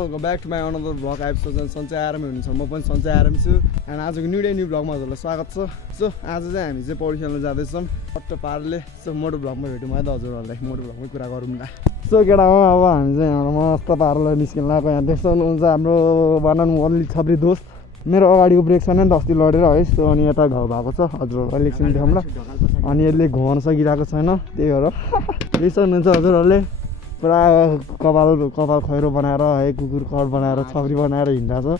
Welcome back to my another vlog episode सन्चै आरामै हुनुहुन्छ म पनि सन्चै आराम छु एन्ड आजको न्यू भ्लगमा हजुरलाई स्वागत छ सो आज चाहिँ हामी चाहिँ पौडी खेल्न जाँदैछौँ पट्ट पारले सो मोटो भ्लगमा भेटौँ है त हजुरहरूलाई मोटो भ्लगमै कुरा गरौँ न सो केटा हो अब हामी चाहिँ यहाँ मस्त पारले निस्किन लागेको यहाँ देख्छ हुनुहुन्छ हाम्रो भनौँ ओन्ली छब्री दोस्त मेरो अगाडिको ब्रेक छैन नि त अस्ति लडेर है सो अनि यता घाउ भएको छ हजुरहरूलाई एकछिन देखाउँ ल अनि यसले घुमाउन सकिरहेको छैन त्यही भएर देख्छ हुनुहुन्छ हजुरहरूले पुरा कपाल खैरो बनाएर है कुकुर कट बनाएर छब्री बनाएर हिँडिरहेको छ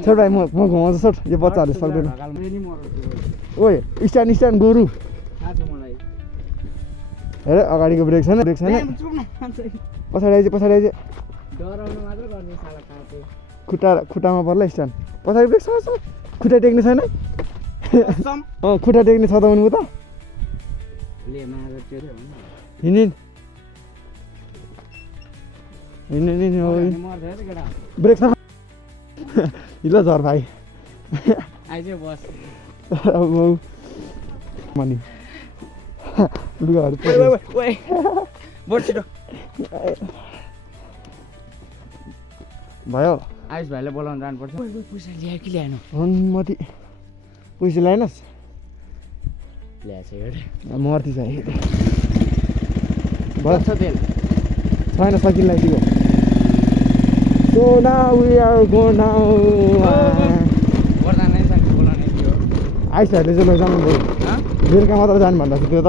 छोड भाइ म घुमाउँछु छोड यो बच्चाहरूले सक्दैन ओए स्ट्यान्ड गोरु हेर अगाडिको ब्रेक छैन पछाडि आइज खुट्टामा पर्ला स्ट्यान्ड पछाडि ब्रेक छ खुट्टा टेक्ने छैन खुट्टा टेक्ने छ त उनीको त ब्रेक छ हिलो झर भाइ मनी लुगाहरू भयो आयुष भाइले बोलाउनु जानुपर्छ पैसा ल्यायो कि ल्याएन मती पैसा ल्याएनस् ल्याएछ मर्ती चाहिँ बस्छ तेल छैन सकिँलाई दियो So now we are going now. वरदान नै साथी बोलाउने थियो आइसहरूले चाहिँ लैजानु भयो बेलुका मात्र जानु भन्दा थियो त्यो त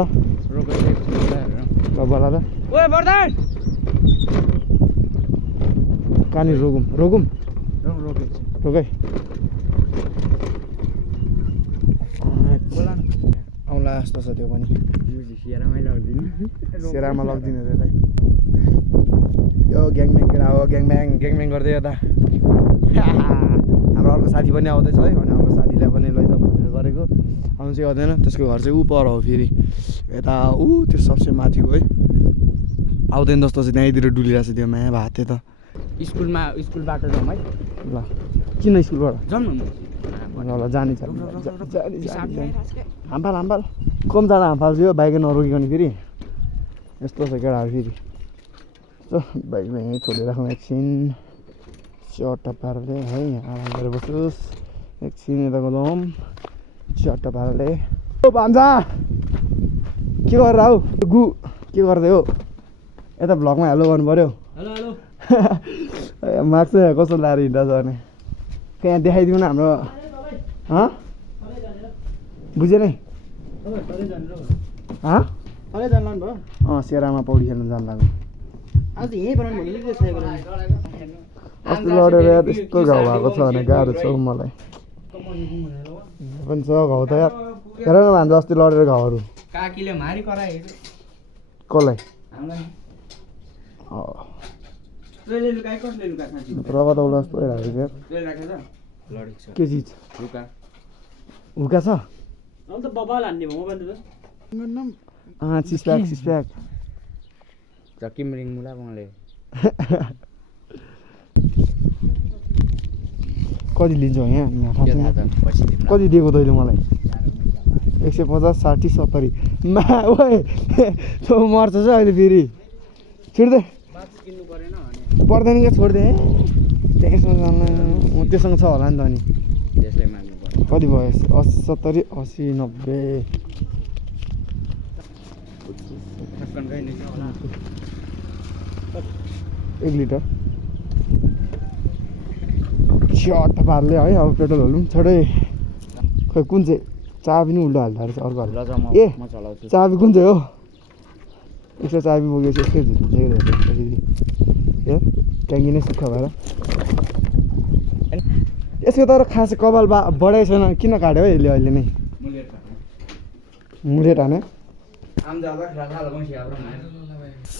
ल बोला त ओए वरदान कहाँनिर रोगुम रोकै आउँला जस्तो छ त्यो पनि सेरामा लग्दिनु त्यसलाई यो ग्याङब्याङ केटा हो ग्याङब्याङ गर्दै यता हाम्रो अर्को साथी पनि आउँदैछ है अनि अर्को साथीलाई पनि लैजाउँ भनेर गरेको आउनु चाहिँ आउँदैन त्यसको घर चाहिँ ऊ पर हो फेरि यता ऊ त्यो सबसे माथिको है आउँदैन जस्तो चाहिँ त्यहीँतिर डुलिरहेको छ त्यो माया भएको थियो त स्कुल बाटो जाउँ है ल किन स्कुलबाट जाउँ ल जाने हाम्फाल कम जाँदा हाम्फाल थियो बाइकै नरोकिकन फेरि यस्तो छ केटाहरू फेरि बाइकमा यहीँ छोडिराखौँ एकछिन चट्टा पाराले है आराम गरेर बस्नुहोस् एकछिन यता गलौँ चट्टा पाराले ओ भान्जा के गरेर हौ गु के गर्दै हो यता भ्लगमा हेलो गर्नु पऱ्यो हेलो मार्क्स चाहिँ कस्तो लाएर हिँड्दा छ भने यहाँ देखाइदिउँ न हाम्रो बुझेन है सेरामा पौडी खेल्न जानु लाग्यो अस्ति लडेर यस्तो घाउ भएको छ भने गाह्रो छ मलाई पनि छ घाउ त यार हेर न भान्जा अस्ति लडेर घाउहरू कसलाई रगत औला जस्तो भइरहेको के चिज हुका छ सिसप्याक किमरिङ मुला बङले कति लिन्छौ यहाँ कति दिएको तैँले मलाई 150 60 70 मा ओए तँ मर्छ छ अहिले फेरि छिर्दै पर्दैन क्या छोडिदिएँ त्यसमा जानु त्योसँग छ होला नि त अनि कति भयो 70 80 90 1 लिटर चट्ट पारले है अब पेट्रोलहरू पनि छोडै खै कुन चाहिँ चाबी नि उल्टो हाल्दो रहेछ अर्को ए चाबी कुन चाहिँ हो यसो चाबी बोकेपछि यस्तै हुन्छ ए ट्याङ्की नै सुक्खा भएर यसको तर खास कपाल बढाइ छैन किन काट्यो है यसले अहिले नै मुलेट हाने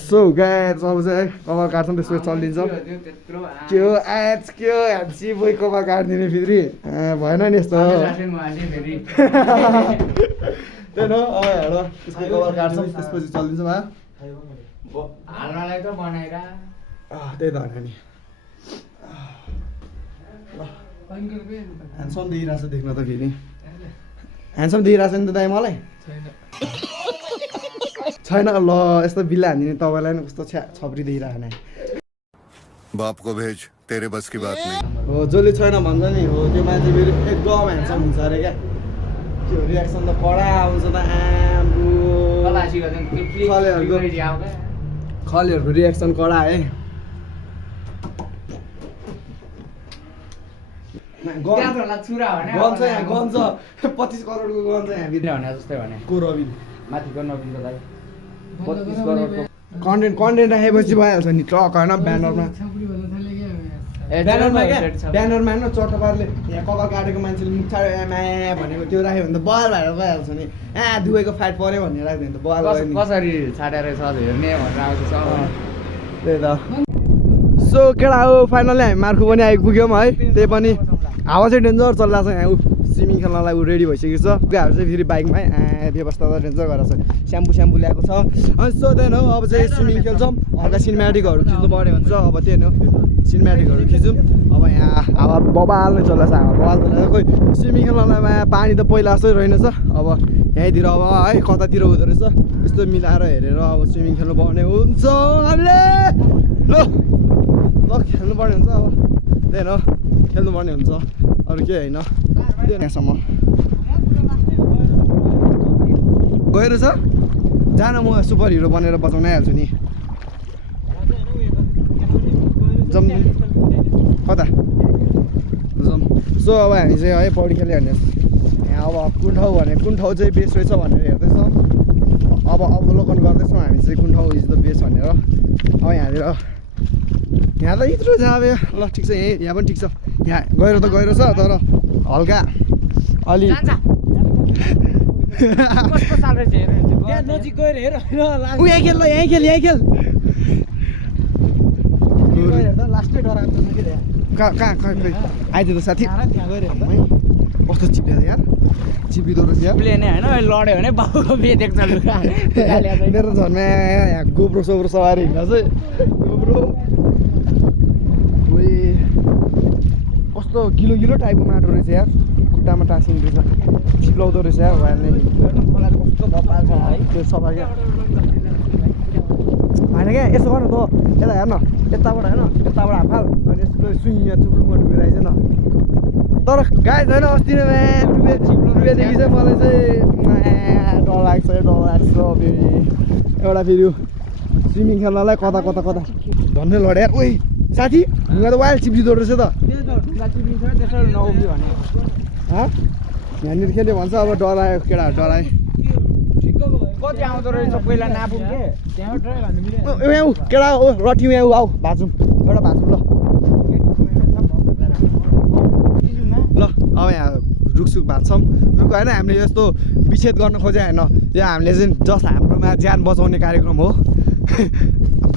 सो गाइस अब चाहिँ कपाल काट्छौँ त्यसपछि चलिदिन्छ के हो ह्यान्सी बोय कपाल काटिदिने फेरि भएन नि यस्तो त्यही न अब हेर त्यसको कपाल काट्छौँ त्यसपछि चलिदिन्छौँ त्यही त होइन नि ह्यान्डसम देखिरहेको छ देख्न त फेरि ह्यान्डसम देखिरहेको छ नि त दाइ मलाई छैन ल यस्तो बिल्ला हान्दिने तपाईँलाई नि कस्तो छ्या छप्री देखिरहेको बाप को भेज तेरे बस की बात नहीं हो जसले छैन भन्छ नि हो त्यो मान्छे फेरि एकदम ह्यान्डसम हुन्छ अरे क्या त्यो रियाक्सन त कडा आउँछ त आम्बु खलेहरूको रियाक्सन कडा है गन्छ यहाँ गन्छ 25 करोडको गन्छ यहाँ भित्र जस्तै भने को रविन माथिको नवीनको लागि 25 करोडको कन्टेन्ट राखेपछि भइहाल्छ नि ट्रक होइन ब्यानरमा ब्यानरमा क्या ब्यानरमा होइन चट्ट पारले यहाँ कपाल काटेको मान्छेले मुख छाड्यो एमा भनेको त्यो राख्यो भने त बल भएर गइहाल्छ नि दुवैको फाइट पऱ्यो भनेर राख्यो भने त बल कसरी छाडेर छ हेर्ने भनेर आउँछ त्यही त सो केटा हो फाइनली हामी मार्खु पनि आइपुग्यौँ है त्यही पनि हावा चाहिँ डेन्जर चलिरहेको छ यहाँ ऊ स्विमिङ खेल्नलाई ऊ रेडी भइसकेको छ उनीहरू चाहिँ फेरि बाइकमै व्यवस्था त डेन्जर गरेर छ स्याम्पू ल्याएको छ अनि सो त्यही हो अब चाहिँ स्विमिङ खेल्छौँ हल्का सिनेमेटिकहरू खिच्नु पऱ्यो भने चाहिँ अब त्यही हो सिनेमेटिकहरू खिचौँ अब यहाँ हावा बबाल नै चल्दैछ हावा बबाल चल्दैछ खोइ स्विमिङ खेल्नलाई पानी त पहिला जस्तै रहेनछ अब यहीँतिर अब है कतातिर हुँदो रहेछ यस्तो मिलाएर हेरेर अब स्विमिङ खेल्नु पर्ने हुन्छ हामीले ल खेल्नुपर्ने हुन्छ अब त्यही हो खेल्नुपर्ने हुन्छ अरू केही होइन त्यहाँसम्म गएर छ जान म सुपर हिरो बनेर बचाउन आइहाल्छु नि जम कता जम सो अब हामी चाहिँ है पौडी खेल्यो भने यहाँ अब कुन ठाउँ चाहिँ बेस्ट रहेछ भनेर हेर्दैछौँ अब अवलोकन गर्दैछौँ हामी चाहिँ कुन ठाउँ इज द बेस्ट भनेर अब यहाँनिर यहाँ त यत्रो जाबे ल ठिक छ यहाँ पनि ठिक छ यहाँ गहिरो त गहिरो छ तर हल्का अलि यहीँ खेल ल यहीँ खेल कहाँ खै आइदियो त साथी कस्तो चिप्लियो यार चिप्लिँदो रहेछ यार लड्यो भने बाबुको बिहे देख्छ मेरो झन् यहाँ गोब्रो सोब्रो सवारी हिँड्दा चाहिँ गोब्रो कस्तो गिलो टाइपको माटो रहेछ यार खुट्टामा टाँसिने रहेछ चिप्लाउँदो रहेछ यार भएन कस्तो भपाल छ है त्यो सफा क्या होइन क्या यसो गर न त यता हेर्न यताबाट होइन यताबाट हाफाल अनि यस्तो सुइङ यहाँ चुप्लुङमा डुबेर आइज न तर गाई छैन अस्ति नै डुबेदेखि चाहिँ मलाई चाहिँ डर लाग्छ फेरि एउटा फेरि स्विमिङ खेल्नलाई कता धन्नै लड्यो यार ओइ साथी ढुङ्गा त वाइल्ड चिप्लिँदो रहेछ त यहाँनिर खेल्यो भन्छ अब डरायो केटाहरू डरायो कति आउँदो रहेछ पहिला नापुम के केटा ओ रटी आऊ आऊ भाँचौँ एउटा भाँचौँ ल अब यहाँ रुखसुख भाँच्छौँ रुख होइन हामीले यस्तो विच्छेद गर्न खोजे होइन यो हामीले चाहिँ जस्ट हाम्रोमा ज्यान बचाउने कार्यक्रम हो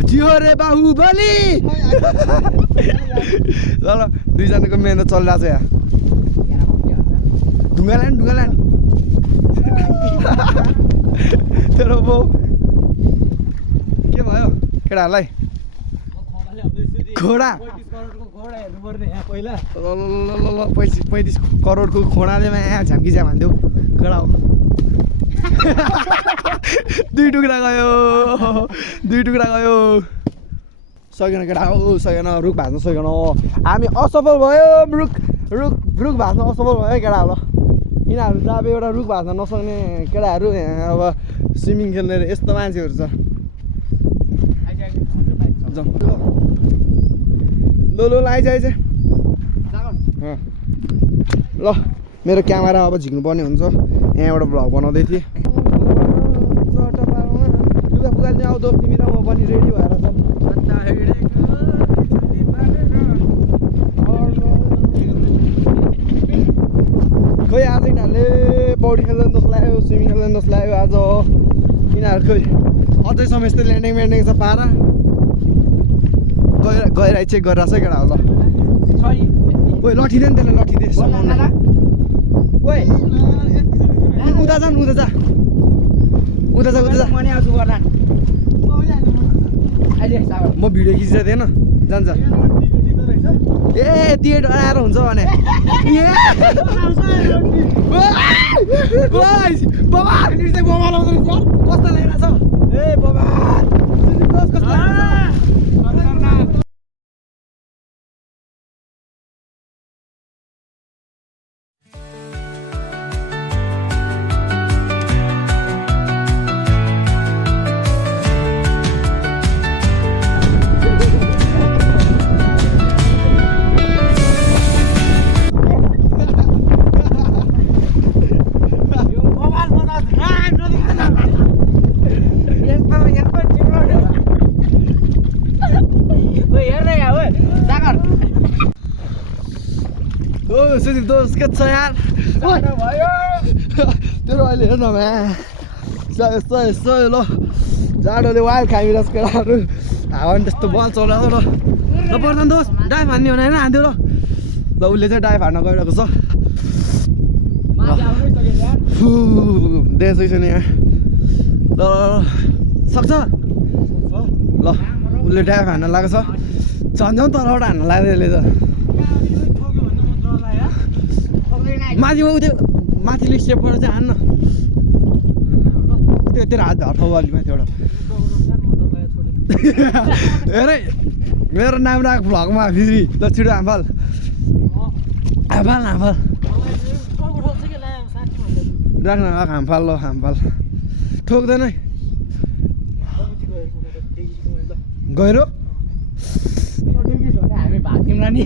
जियो रे बाहुबली ल दुईजनाको मेहनत चलिरहेको छ यहाँ ढुङ्गा लाने तेरो बाउ के भयो केटाहरूलाई खोडा ल 35 करोडको खोडाले यहाँ झाम्किझ्याम हान्थ्यो केटा हो दुई टुक्रा गयो सकेन केटा हो सकेन रुख भाँच्न सकेन हामी असफल भयो रुख भाँच्न असफल भयो केटा ल यिनीहरू चाहिँ अब एउटा रुख भाँच्न नसक्ने केटाहरू अब स्विमिङ खेल्ने यस्तो मान्छेहरू छ ल आइज ल मेरो क्यामेरा अब झिक्नु पर्ने हुन्छ यहाँ एउटा भ्लग बनाउँदै थिएँ लुगा फुगाल्ने आउँदो तिमी र म पनि रेडी भएर खोइ आज यिनीहरूले पौडी खेल्न नसलायो स्विमिङ खेल्न नसलायो आज यिनीहरू खोइ अझैसम्म यस्तो ल्यान्डिङ छ पारा गएर चेक गरिरहेको छ केटा ल ओइ लठिँदैन त्यसले लठिँदै उता जा म भिडियो खिचेर थिएन जान्छ ए त्यो डराएर हुन्छ भने कस्तो ल्याइरहेछ ए बाबा दोस्त के छ यार भयो तेरो अहिले हेर्न म्या यस्तो यस्तो ल जाडोले वाल खाइरहेको केटाहरू हावा पनि त्यस्तो बल चलाएको ल ल पर्दैन दोस्त डाइ फान्ने भने होइन हान्थ्यो ल उसले चाहिँ डाइ फान्न गइरहेको छ देश छैन यहाँ ल सक्छ ल उसले डाइ हान्न लागेको छ झन्झन तलबाट हान्न लाग्यो यसले त माथि ऊ त्यो माथिले स्टेपबाट चाहिँ हान्न त्यो तेरो हात हटाउ अलि माथिबाट हेरे मेरो नाम राख भ्लगमा फेरि ल छिटो हाम्फाल हाम्फाल हाम्फाल राख्न राख हाम्फाल ल हाम्फाल ठोक्दैन है गएर हामी भाग्यौँला नि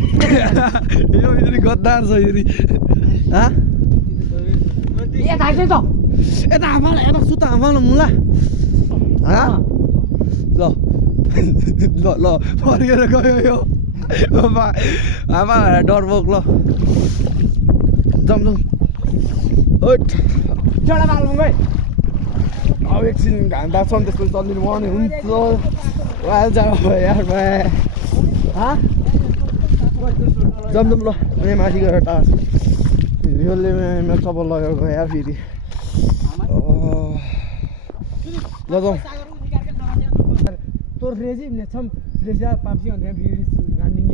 यो फेरि गद्दार छ फेरि यता आइस त यता हाम्फाल यता सुत्ता हाम्फाल मुला ल ल ल फर्केर गयो यो आमा डरबोक ल जम ओट चढा बाल्नु गए अब एकछिन घाम ताप्छौँ त्यसपछि चल्दिनु पर्ने हुन्छ वाल जाडो भयो यार जम ल अनि माथि गएर टास यसले मेरो चप्पल लगेर गयो यार फेरि ल जाउँ तोर फ्रेजी छम फ्रेजी पाप्सी भन्दा फेरि गान्डिङ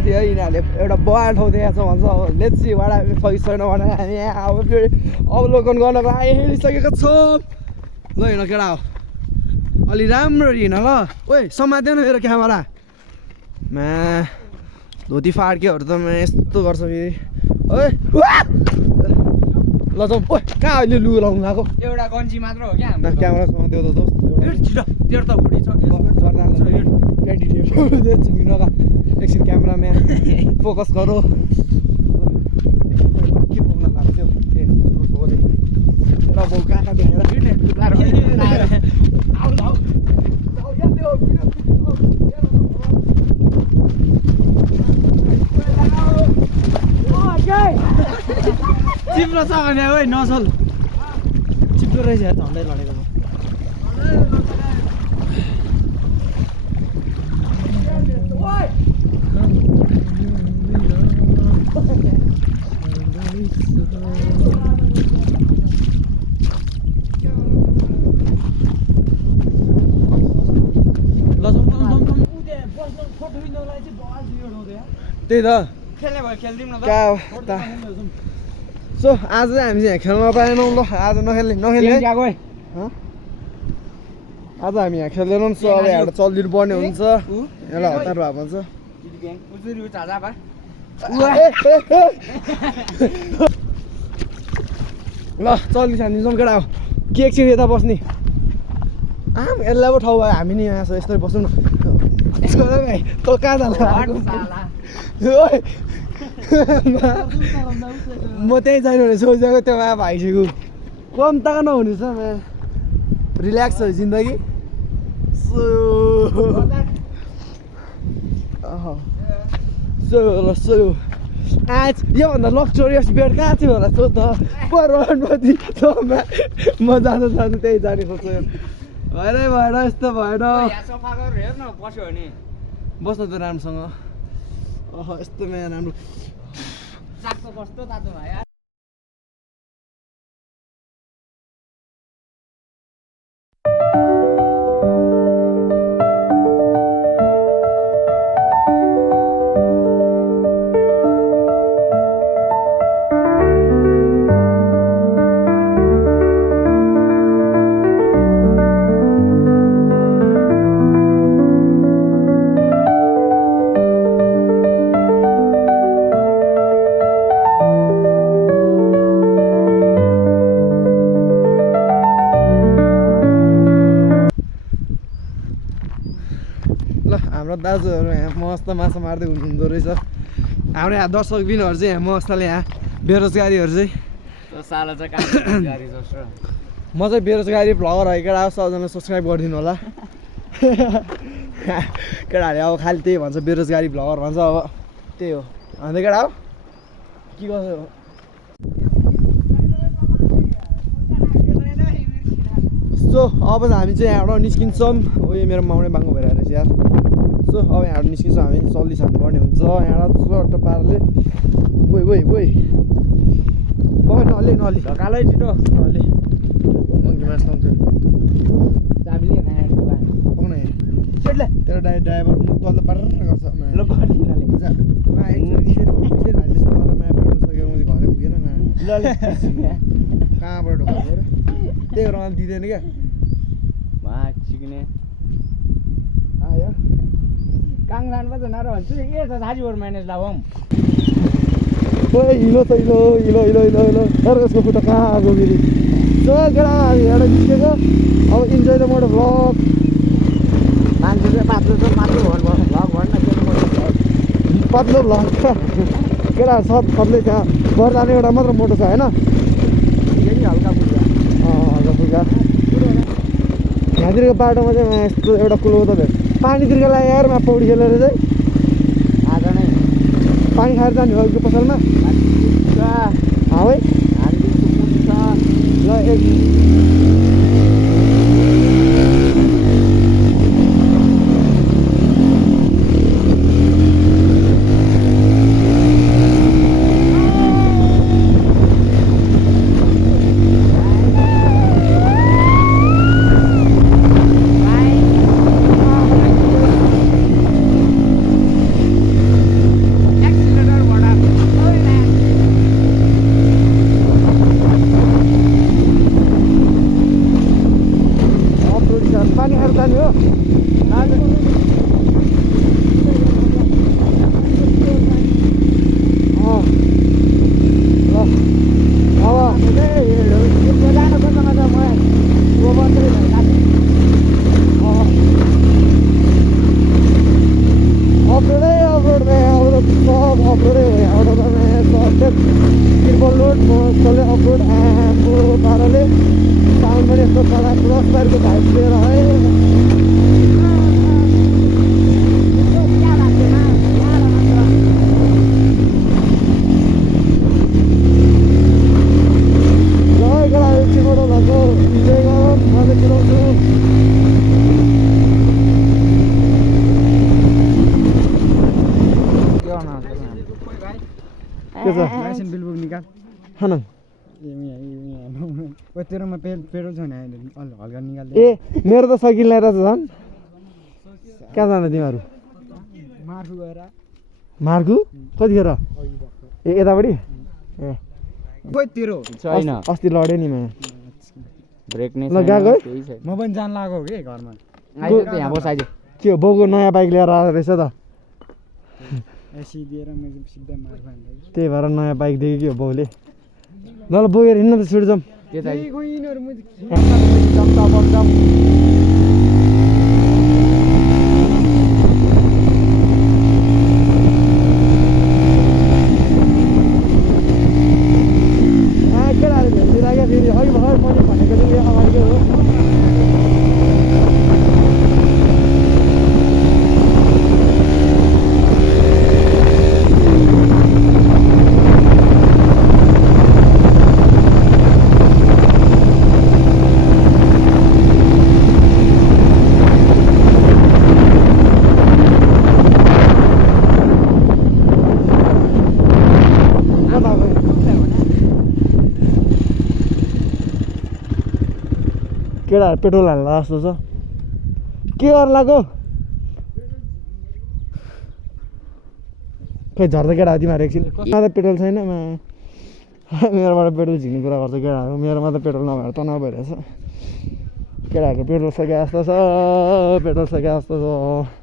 माथि है यिनीहरूले एउटा बडा ठाउँ दिएको छ भन्छ लेट्स सी वाडा छैन भनेर हामी यहाँ अब फेरि अवलोकन गर्नको लागि हिँडिसकेको छौँ ल हिँड केटा हो अलि राम्रो हिँड ल ओइ समात्दैन मेरो क्यामेरा मा धोती फाड्केहरू त यस्तो गर्छ फेरि ओइ ल जाउँ ओइ कहाँ अहिले लु लाउनु गएको एउटा गन्जी मात्र हो क्या हाम्रो क्यामेरा समात्यो त दोस्त छिटो तेरो त घुडी छ एकछिन क्यामेराम्यान फोकस गरो के बोक्न लाग्यो त्यो बाउ कहाँ कहाँ देखेर चिप्लो छ भने ओइ नसल चिप्लो रहेछ यार झन्डै लडेको त्यही त खेल्ने भयो खेल्दिउँ न त सो आज चाहिँ हामी चाहिँ यहाँ खेल्न पाएनौँ ल आज नखेल्ने आज हामी यहाँ खेल्दैनौँ सो अब यहाँ चलिदिनु पर्ने हुन्छ यसलाई हतार भए भन्छ ल चल्नु सानिन्छौँ केटा हो के एकछिन यता बस्ने आम यसलाई पो ठाउँ भयो हामी नि यहाँ यस्तै बसौँ न भाइ त कहाँ जान्छ म त्यहीँ जानु भने सोचेको त्यो मा भाइसक्यो कम त नहुने छ रिल्याक्स हो जिन्दगी सो आज योभन्दा लक्जरियस बेड कहाँ थियो होला सो त म जानु त्यही जाने सोच्छु भएन यस्तो भएन यहाँ सफा गरेर हेर न बस्यो भने बस्न त राम्रोसँग यस्तो नयाँ राम्रो चाक्क कस्तो तातो भयो हाम्रो दाजुहरू यहाँ मस्त माछा मार्दै हुनुहुँदो रहेछ हाम्रो यहाँ दर्शकबिनहरू चाहिँ यहाँ मस्तले यहाँ बेरोजगारीहरू चाहिँ साला चाहिँ काम गाडी जस्तो म चाहिँ बेरोजगारी भ्लगर हो केटा सबजना सब्सक्राइब गरिदिनु होला केटाहरूले अब खालि त्यही भन्छ बेरोजगारी भ्लगर भन्छ अब त्यही हो अन्त केटा हो के गर्छ सो अब हामी चाहिँ यहाँबाट निस्किन्छौँ उयो मेरो माउने बाङ्गो भइरहेको रहेछ यार सो अब यहाँबाट निस्किन्छौँ हामी चल्दी छान्नुपर्ने हुन्छ यहाँबाट चट्ट पाराले ओइ ओइ ओइ नअलि नअलि ढकालै छिटो नअलि मङ्की मास लाउँछु चाबीले पाउन यहाँ तेरो ड्राइभर मुख त पारेर गर्छ ल गरिदिनाले घरै पुगेन कहाँबाट ढोका त्यही भएर मलाई दिँदैन क्या सिक्ने आयो काङ जानुपर्छ नर भन्छु ए त साजीबाट म्यानेज लाउँ ओए हिलो छ हिलो हिलो हिलो हिलो हिलो तर यसको खुट्टा कहाँ आएको फेरि सो केटा एउटा निस्केको अब इन्जोय द मोड भ्लग मान्छे चाहिँ पातलो छ पातलो भ्लग भन्न पातलो भ्लग केटा सब सबले त्यहाँ बर्दाने एउटा मात्र मोटो छ होइन हल्का पुग्यो हल्का फुल्का यहाँतिरको बाटोमा चाहिँ यस्तो एउटा कुलो त भेट पानीतिरको लागि यार मा पौडी खेलेर चाहिँ आज नै पानी खाएर जाने हो त्यो पसलमा है ल एक पानी खाएर जाने हो अफरोड आएको पाराले साउन्ड पनि यस्तो क्रस बारको भाइब लिएर है बिलबुक निकाल खाना तेरोमा पेट्रोल छ भने हल्का निकाल ए मेरो त साइकल ल्याएर छ झन् कहाँ जाँदा तिमीहरू मार्फु गएर मार्गु कतिखेर ए यतापट्टि ए खोइ तेरो छैन अस्ति लड्यो नि म ब्रेक नै ल गएको म पनि जान लाग्यो के घरमा यहाँ बस आइज के हो बाउको नयाँ बाइक ल्याएर आएको रहेछ त सिधिएर मैले सिधै मार्फु त्यही भएर नयाँ बाइक देख्यो कि हो बाउले ल बोकेर हिँड्न त छिटो जाउँ के चाहिँ केटाहरू भेटिरहेको फेरि अघि भर्खर मैले भनेको चाहिँ यो अगाडिकै हो केटाहरू पेट्रोल हाल्ला जस्तो छ के गर्नु लाग्यो खै झर्दा केटा तिमीहरू एकछिन त पेट्रोल छैन मेरोबाट पेट्रोल झिक्ने कुरा गर्छ केटाहरू मेरोमा त पेट्रोल नभएर तनाव भइरहेछ केटाहरूको पेट्रोल सकिया जस्तो छ